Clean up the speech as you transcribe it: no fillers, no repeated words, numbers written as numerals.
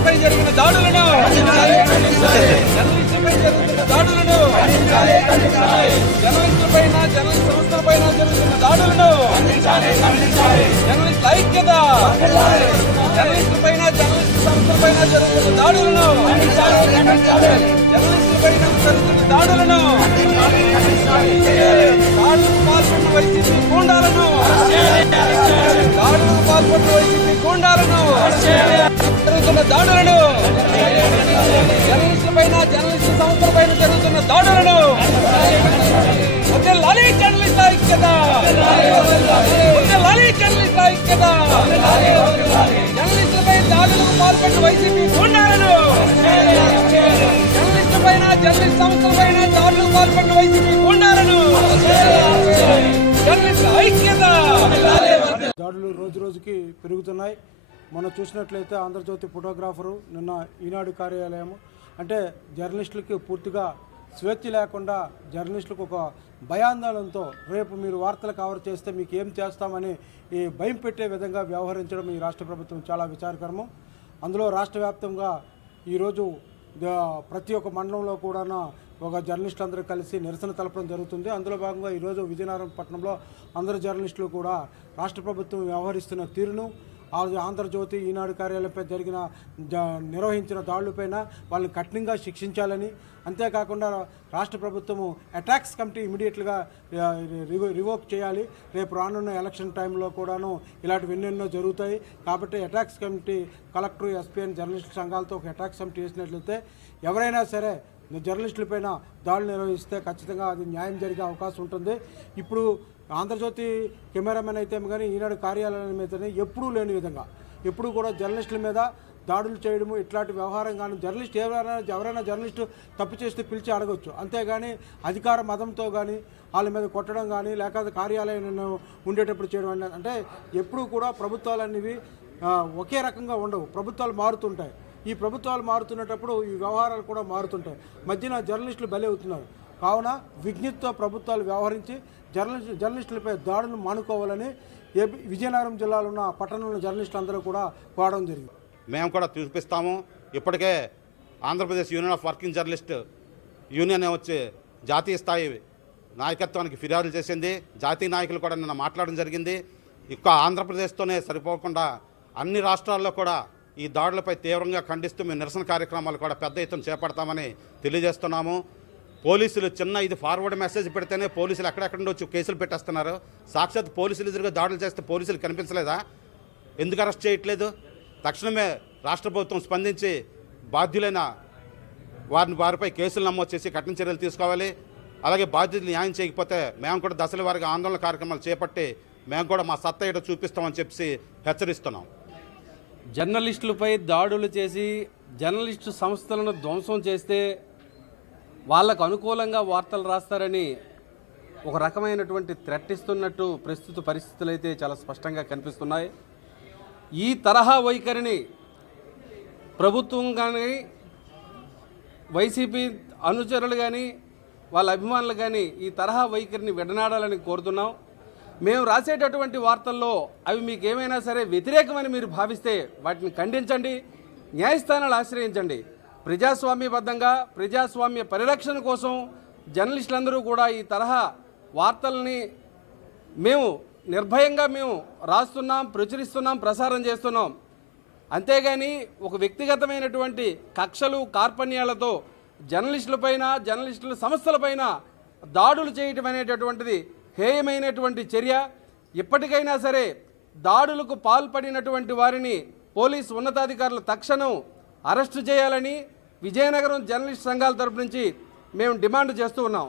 జర్నలిస్టులపై జరిగిన దాడులను జర్నలిస్టులపై జరుగుతున్న దాడులను జర్నలిస్టులపైన జర్నలిస్ట్ సంస్థలపైన జరుగుతున్న దాడులను జర్నలిస్టుల ఐక్యత జర్నలిస్టులపైన జర్నలిస్ట్ సంస్థలపైన జరుగుతున్న దాడులను జర్నలిస్టులపైన జరుగుతున్న దాడులను దాడులకు పాల్పడిన వైసీపీ గూండాలను దాడులకు పాల్పడిన వైసీపీ గూండాలను జరుగుతున్న దాడులను జర్నలిస్టులపైన జర్నలిస్ట్ సంస్థలపైన జరుగుతున్న దాడులను లాలీ జర్నలిస్ట్ ఐక్యత లాలీ జర్నలిస్ట్ ఐక్యత జర్నలిస్టులపై దాడులకు పాల్పడిన వైసీపీ గూండాలను జర్నలిస్టులపైన జర్నలిస్ట్ సంస్థలపైన దాడులకు పాల్పడిన వైసీపీ గూండాలను జర్నలిస్ట్ ఐక్యత. దాడులు రోజు రోజుకి పెరుగుతున్నాయి. మనం చూసినట్లయితే ఆంధ్రజ్యోతి ఫోటోగ్రాఫరు నిన్న ఈనాడు కార్యాలయం అంటే జర్నలిస్టులకి పూర్తిగా స్వేచ్ఛ లేకుండా జర్నలిస్టులకు ఒక భయాందోళనతో రేపు మీరు వార్తలు కవర్ చేస్తే మీకు ఏం చేస్తామని ఈ భయం పెట్టే విధంగా వ్యవహరించడం ఈ రాష్ట్ర ప్రభుత్వం చాలా విచారకరము. అందులో రాష్ట్ర వ్యాప్తంగా ఈరోజు ప్రతి ఒక్క మండలంలో కూడా ఒక జర్నలిస్టులు అందరూ కలిసి నిరసన తెలపడం జరుగుతుంది. అందులో భాగంగా ఈరోజు విజయనగరం పట్టణంలో అందరు జర్నలిస్టులు కూడా రాష్ట్ర ప్రభుత్వం వ్యవహరిస్తున్న తీరును ఆంధ్రజ్యోతి ఈనాడు కార్యాలయంపై నిర్వహించిన దాడులపైన వాళ్ళని కఠినంగా శిక్షించాలని, అంతేకాకుండా రాష్ట్ర ప్రభుత్వము అటాక్స్ కమిటీ ఇమీడియట్గా రివోక్ చేయాలి. రేపు రానున్న ఎలక్షన్ టైంలో కూడాను ఇలాంటివి ఎన్నెన్నో జరుగుతాయి. కాబట్టి attacks committee collector, SPN, journalist సంఘాలతో ఒక అటాక్స్ కమిటీ వేసినట్లయితే ఎవరైనా సరే జర్నలిస్టులపైన దాడులు నిర్వహిస్తే ఖచ్చితంగా అది న్యాయం జరిగే అవకాశం ఉంటుంది. ఇప్పుడు ఆంధ్రజ్యోతి కెమెరామెన్ అయితే కానీ ఈనాడు కార్యాలయం అయితేనే ఎప్పుడూ లేని విధంగా ఎప్పుడు కూడా జర్నలిస్టుల మీద దాడులు చేయడము ఇట్లాంటి వ్యవహారం కానీ జర్నలిస్ట్ ఎవరైనా జర్నలిస్టు తప్పు చేస్తే పిలిచి అడగవచ్చు. అంతేగాని అధికార మదంతో కానీ వాళ్ళ మీద కొట్టడం కానీ లేకపోతే కార్యాలయం ఉండేటప్పుడు చేయడం అంటే ఎప్పుడూ కూడా ప్రభుత్వాలు అనేవి ఒకే రకంగా ఉండవు. ప్రభుత్వాలు మారుతుంటాయి. ఈ ప్రభుత్వాలు మారుతున్నప్పుడు ఈ వ్యవహారాలు కూడా మారుతుంటాయి. మధ్యన జర్నలిస్టులు బలి అవుతున్నారు. కావున విజ్ఞతతో ప్రభుత్వాలు వ్యవహరించి జర్నలిస్టులపై దాడులు మానుకోవాలని విజయనగరం జిల్లాలో ఉన్న పట్టణంలో జర్నలిస్టులు అందరూ కూడా కోరడం జరిగింది. మేము కూడా చూపిస్తాము. ఇప్పటికే Andhra Pradesh union of working journalist union వచ్చి జాతీయ స్థాయి నాయకత్వానికి ఫిర్యాదులు చేసింది. జాతీయ నాయకులు కూడా నిన్న మాట్లాడడం జరిగింది. ఇక ఆంధ్రప్రదేశ్తోనే సరిపోకుండా అన్ని రాష్ట్రాల్లో కూడా ఈ దాడులపై తీవ్రంగా ఖండిస్తూ మేము నిరసన కార్యక్రమాలు కూడా పెద్ద ఎత్తున చేపడతామని తెలియజేస్తున్నాము. పోలీసులు చిన్న ఇది ఫార్వర్డ్ మెసేజ్ పెడితేనే పోలీసులు ఎక్కడెక్కడ నుండి వచ్చి కేసులు పెట్టేస్తున్నారు. సాక్షాత్ పోలీసులు ఎదురుగా దాడులు చేస్తే పోలీసులు కనిపించలేదా? ఎందుకు అరెస్ట్ చేయట్లేదు? తక్షణమే రాష్ట్ర ప్రభుత్వం స్పందించి బాధ్యులైన వారిపై కేసులు నమోదు చేసి కఠిన చర్యలు తీసుకోవాలి. అలాగే బాధ్యతలు న్యాయం చేయకపోతే మేము కూడా దశల వారీగా ఆందోళన కార్యక్రమాలు చేపట్టి మేము కూడా మా సత్తా ఏటో చూపిస్తామని చెప్పి హెచ్చరిస్తున్నాం. జర్నలిస్టులపై దాడులు చేసి జర్నలిస్టు సంస్థలను ధ్వంసం చేస్తే వాళ్లకు అనుకూలంగా వార్తలు రాస్తారని ఒక రకమైనటువంటి థ్రెట్ ఇస్తున్నట్టు ప్రస్తుత పరిస్థితులు అయితే చాలా స్పష్టంగా కనిపిస్తున్నాయి. ఈ తరహా వైఖరిని ప్రభుత్వం కానీ వైసీపీ అనుచరులు కానీ వాళ్ళ అభిమానులు కానీ ఈ తరహా వైఖరిని విడనాడాలని కోరుతున్నాం. మేము రాసేటటువంటి వార్తల్లో అవి మీకు ఏమైనా సరే వ్యతిరేకమని మీరు భావిస్తే వాటిని ఖండించండి, న్యాయస్థానాలు ఆశ్రయించండి. ప్రజాస్వామ్యబద్ధంగా ప్రజాస్వామ్య పరిరక్షణ కోసం జర్నలిస్టులందరూ కూడా ఈ తరహా వార్తల్ని మేము నిర్భయంగా రాస్తున్నాం, ప్రచురిస్తున్నాం, ప్రసారం చేస్తున్నాం. అంతేగాని ఒక వ్యక్తిగతమైనటువంటి కక్షలు కార్పణ్యాలతో జర్నలిస్టులపైన జర్నలిస్టుల సంస్థలపైన దాడులు చేయటం అనేటటువంటిది హేయమైనటువంటి చర్య. ఇప్పటికైనా సరే దాడులకు పాల్పడినటువంటి వారిని పోలీసు ఉన్నతాధికారులు తక్షణం అరెస్టు చేయాలని విజయనగరం జర్నలిస్ట్ సంఘాల తరపు నుంచి మేము డిమాండ్ చేస్తూ ఉన్నాం.